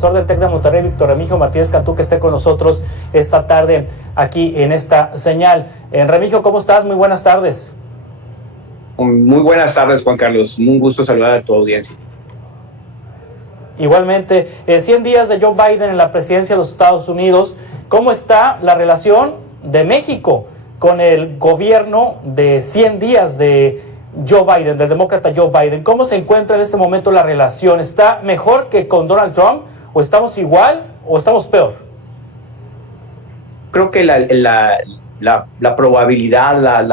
profesor del TEC de Monterrey, Víctor Remigio Martínez Cantú, que esté con nosotros esta tarde aquí en esta señal. Remigio, ¿cómo estás? Muy buenas tardes. Muy buenas tardes, Juan Carlos. Un gusto saludar a tu audiencia. Igualmente, 100 días de Joe Biden en la presidencia de los Estados Unidos. ¿Cómo está la relación de México con el gobierno de 100 días de Joe Biden, del demócrata Joe Biden? ¿Cómo se encuentra en este momento la relación? ¿Está mejor que con Donald Trump? ¿O estamos igual o estamos peor? Creo que la probabilidad,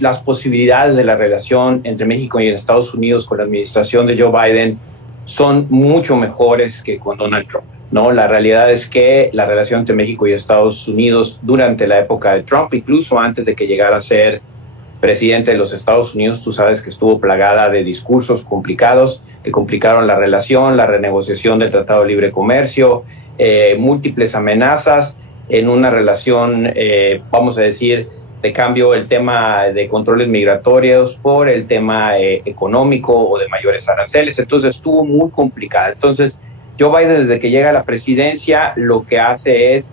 las posibilidades de la relación entre México y Estados Unidos con la administración de Joe Biden son mucho mejores que con Donald Trump, ¿no? La realidad es que la relación entre México y Estados Unidos durante la época de Trump, incluso antes de que llegara a ser presidente de los Estados Unidos, tú sabes que estuvo plagada de discursos complicados que complicaron la relación, la renegociación del Tratado de Libre Comercio, múltiples amenazas en una relación, vamos a decir, de cambio el tema de controles migratorios por el tema económico o de mayores aranceles. Entonces estuvo muy complicada. Entonces Joe Biden, desde que llega a la presidencia, lo que hace es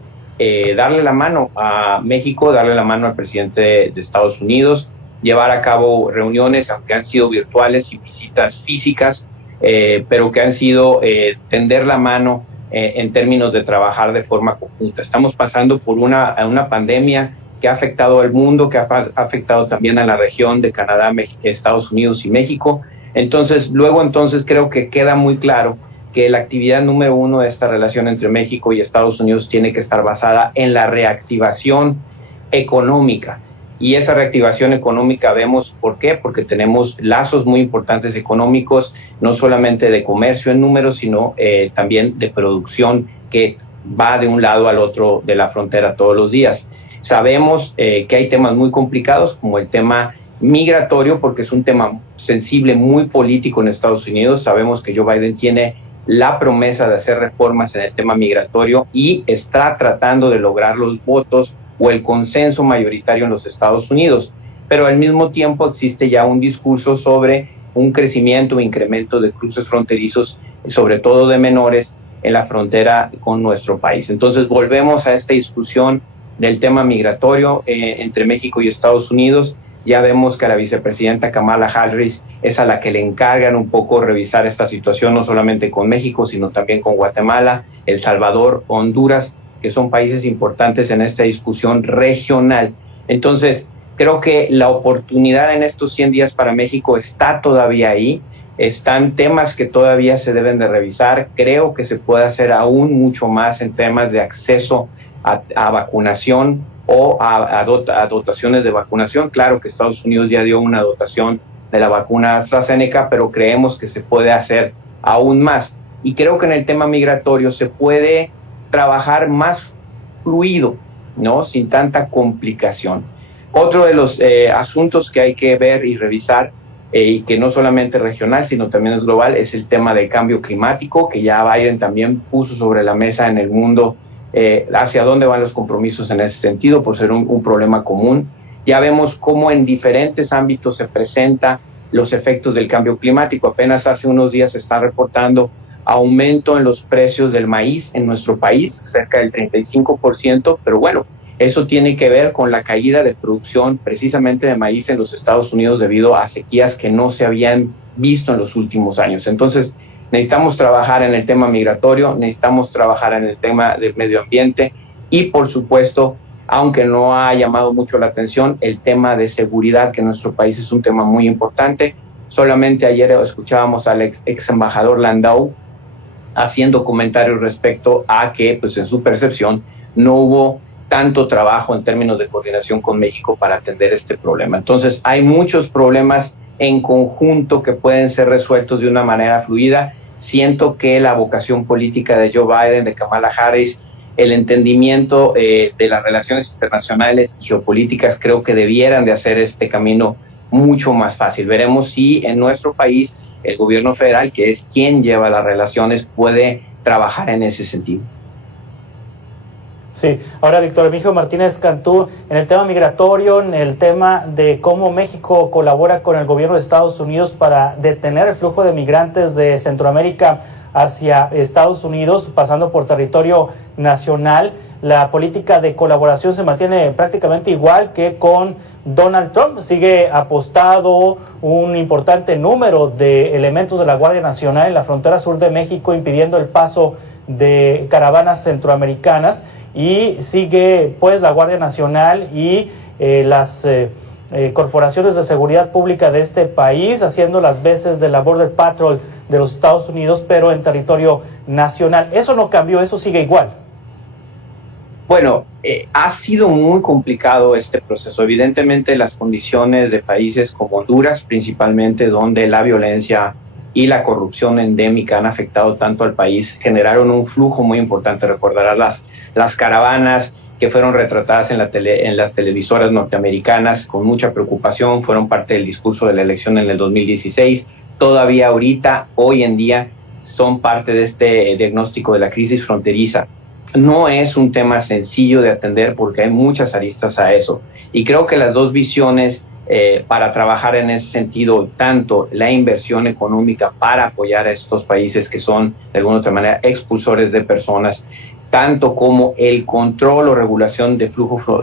darle la mano a México, darle la mano al presidente de Estados Unidos, llevar a cabo reuniones, aunque han sido virtuales, y visitas físicas, pero que han sido tender la mano en términos de trabajar de forma conjunta. Estamos pasando por una pandemia que ha afectado al mundo, que ha afectado también a la región de Canadá, Estados Unidos y México. Entonces creo que queda muy claro que la actividad número uno de esta relación entre México y Estados Unidos tiene que estar basada en la reactivación económica. Y esa reactivación económica vemos, ¿por qué? Porque tenemos lazos muy importantes económicos, no solamente de comercio en números, sino también de producción que va de un lado al otro de la frontera todos los días. Sabemos que hay temas muy complicados, como el tema migratorio, porque es un tema sensible, muy político en Estados Unidos. Sabemos que Joe Biden tiene la promesa de hacer reformas en el tema migratorio y está tratando de lograr los votos o el consenso mayoritario en los Estados Unidos. Pero al mismo tiempo existe ya un discurso sobre un crecimiento o incremento de cruces fronterizos, sobre todo de menores, en la frontera con nuestro país. Entonces volvemos a esta discusión del tema migratorio entre México y Estados Unidos. Ya vemos que a la vicepresidenta Kamala Harris es a la que le encargan un poco revisar esta situación, no solamente con México, sino también con Guatemala, El Salvador, Honduras, que son países importantes en esta discusión regional. Entonces, creo que la oportunidad en estos 100 días para México está todavía ahí. Están temas que todavía se deben de revisar. Creo que se puede hacer aún mucho más en temas de acceso a vacunación o a dotaciones de vacunación. Claro que Estados Unidos ya dio una dotación de la vacuna AstraZeneca, pero creemos que se puede hacer aún más. Y creo que en el tema migratorio se puede trabajar más fluido, ¿no? Sin tanta complicación. Otro de los asuntos que hay que ver y revisar, y que no solamente regional, sino también es global, es el tema del cambio climático, que ya Biden también puso sobre la mesa en el mundo hacia dónde van los compromisos en ese sentido, por ser un problema común. Ya vemos cómo en diferentes ámbitos se presentan los efectos del cambio climático. Apenas hace unos días se está reportando aumento en los precios del maíz en nuestro país, cerca del 35%, pero bueno, eso tiene que ver con la caída de producción precisamente de maíz en los Estados Unidos debido a sequías que no se habían visto en los últimos años. Entonces, necesitamos trabajar en el tema migratorio, necesitamos trabajar en el tema del medio ambiente y, por supuesto, aunque no ha llamado mucho la atención, el tema de seguridad, que en nuestro país es un tema muy importante. Solamente ayer escuchábamos al ex embajador Landau haciendo comentarios respecto a que, pues en su percepción, no hubo tanto trabajo en términos de coordinación con México para atender este problema. Entonces, hay muchos problemas en conjunto que pueden ser resueltos de una manera fluida. Siento que la vocación política de Joe Biden, de Kamala Harris, el entendimiento de las relaciones internacionales y geopolíticas, creo que debieran de hacer este camino mucho más fácil. Veremos si en nuestro país el gobierno federal, que es quien lleva las relaciones, puede trabajar en ese sentido. Sí, ahora Víctor Remigio Martínez Cantú, en el tema migratorio, en el tema de cómo México colabora con el gobierno de Estados Unidos para detener el flujo de migrantes de Centroamérica hacia Estados Unidos, pasando por territorio nacional, la política de colaboración se mantiene prácticamente igual que con Donald Trump. Sigue apostado un importante número de elementos de la Guardia Nacional en la frontera sur de México, impidiendo el paso de caravanas centroamericanas, y sigue pues la Guardia Nacional y las corporaciones de seguridad pública de este país haciendo las veces de la Border Patrol de los Estados Unidos, pero en territorio nacional. Eso no cambió, eso sigue igual. Bueno, ha sido muy complicado este proceso. Evidentemente, las condiciones de países como Honduras, principalmente, donde la violencia y la corrupción endémica han afectado tanto al país, generaron un flujo muy importante. Recordarás las caravanas que fueron retratadas en las televisoras norteamericanas con mucha preocupación, fueron parte del discurso de la elección en el 2016. Todavía ahorita, hoy en día, son parte de este diagnóstico de la crisis fronteriza. No es un tema sencillo de atender porque hay muchas aristas a eso. Y creo que las dos visiones para trabajar en ese sentido, tanto la inversión económica para apoyar a estos países que son, de alguna otra manera, expulsores de personas, tanto como el control o regulación de flujo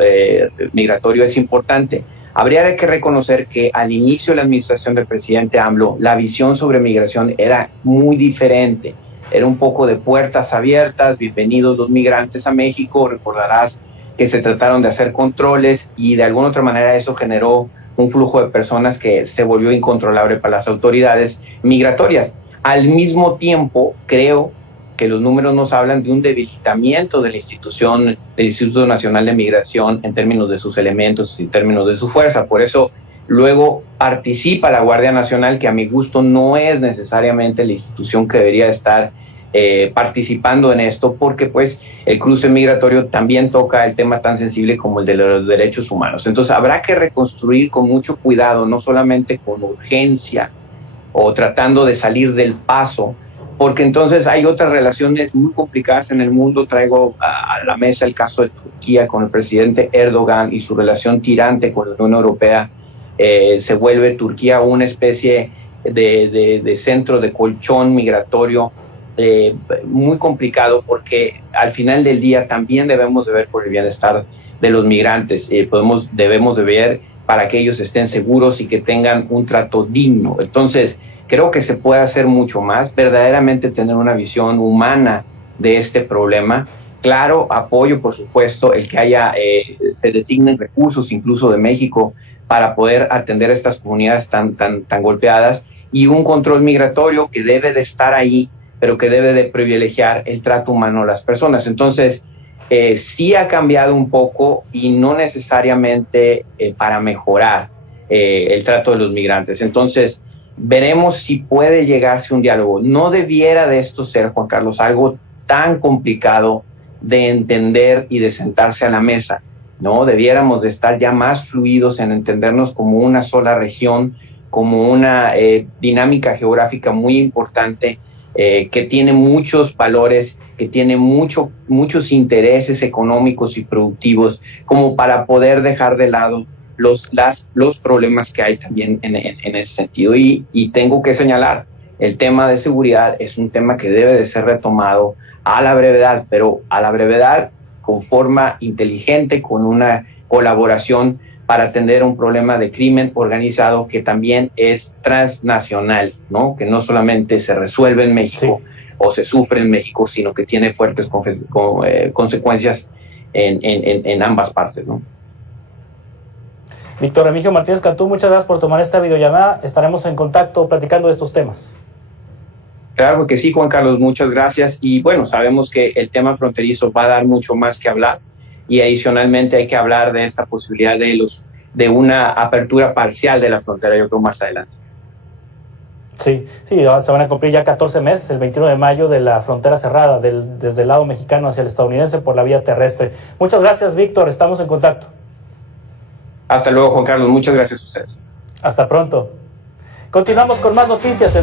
migratorio es importante. Habría que reconocer que al inicio de la administración del presidente AMLO, la visión sobre migración era muy diferente. Era un poco de puertas abiertas, bienvenidos los migrantes a México. Recordarás que se trataron de hacer controles y de alguna otra manera eso generó un flujo de personas que se volvió incontrolable para las autoridades migratorias. Al mismo tiempo, creo que los números nos hablan de un debilitamiento de la institución, del Instituto Nacional de Migración, en términos de sus elementos, en términos de su fuerza. Por eso, luego participa la Guardia Nacional, que a mi gusto no es necesariamente la institución que debería estar participando en esto, porque pues el cruce migratorio también toca el tema tan sensible como el de los derechos humanos. Entonces habrá que reconstruir con mucho cuidado, no solamente con urgencia o tratando de salir del paso, porque entonces hay otras relaciones muy complicadas en el mundo. Traigo a la mesa el caso de Turquía con el presidente Erdogan y su relación tirante con la Unión Europea. Se vuelve Turquía una especie de centro de colchón migratorio muy complicado, porque al final del día también debemos de ver por el bienestar de los migrantes. Debemos de ver para que ellos estén seguros y que tengan un trato digno. Entonces, creo que se puede hacer mucho más, verdaderamente tener una visión humana de este problema. Claro, apoyo, por supuesto, el que se designen recursos, incluso de México, para poder atender a estas comunidades tan golpeadas, y un control migratorio que debe de estar ahí, pero que debe de privilegiar el trato humano a las personas. Entonces, sí ha cambiado un poco y no necesariamente para mejorar el trato de los migrantes. Entonces, veremos si puede llegarse a un diálogo. No debiera de esto ser, Juan Carlos, algo tan complicado de entender y de sentarse a la mesa, ¿no? Debiéramos de estar ya más fluidos en entendernos como una sola región, como una dinámica geográfica muy importante, que tiene muchos valores, que tiene muchos intereses económicos y productivos, como para poder dejar de lado los problemas que hay también en ese sentido. Y tengo que señalar, el tema de seguridad es un tema que debe de ser retomado a la brevedad, pero a la brevedad con forma inteligente, con una colaboración para atender un problema de crimen organizado que también es transnacional, ¿no? Que no solamente se resuelve en México, sí, o se sufre en México, sino que tiene fuertes consecuencias en ambas partes, ¿no? Víctor Remigio Martínez Cantú, muchas gracias por tomar esta videollamada. Estaremos en contacto platicando de estos temas. Claro que sí, Juan Carlos, muchas gracias. Y bueno, sabemos que el tema fronterizo va a dar mucho más que hablar, y adicionalmente hay que hablar de esta posibilidad de una apertura parcial de la frontera, yo creo, más adelante. Sí, se van a cumplir ya 14 meses, el 21 de mayo, de la frontera cerrada desde el lado mexicano hacia el estadounidense por la vía terrestre. Muchas gracias, Víctor, estamos en contacto. Hasta luego, Juan Carlos, muchas gracias a ustedes. Hasta pronto. Continuamos con más noticias.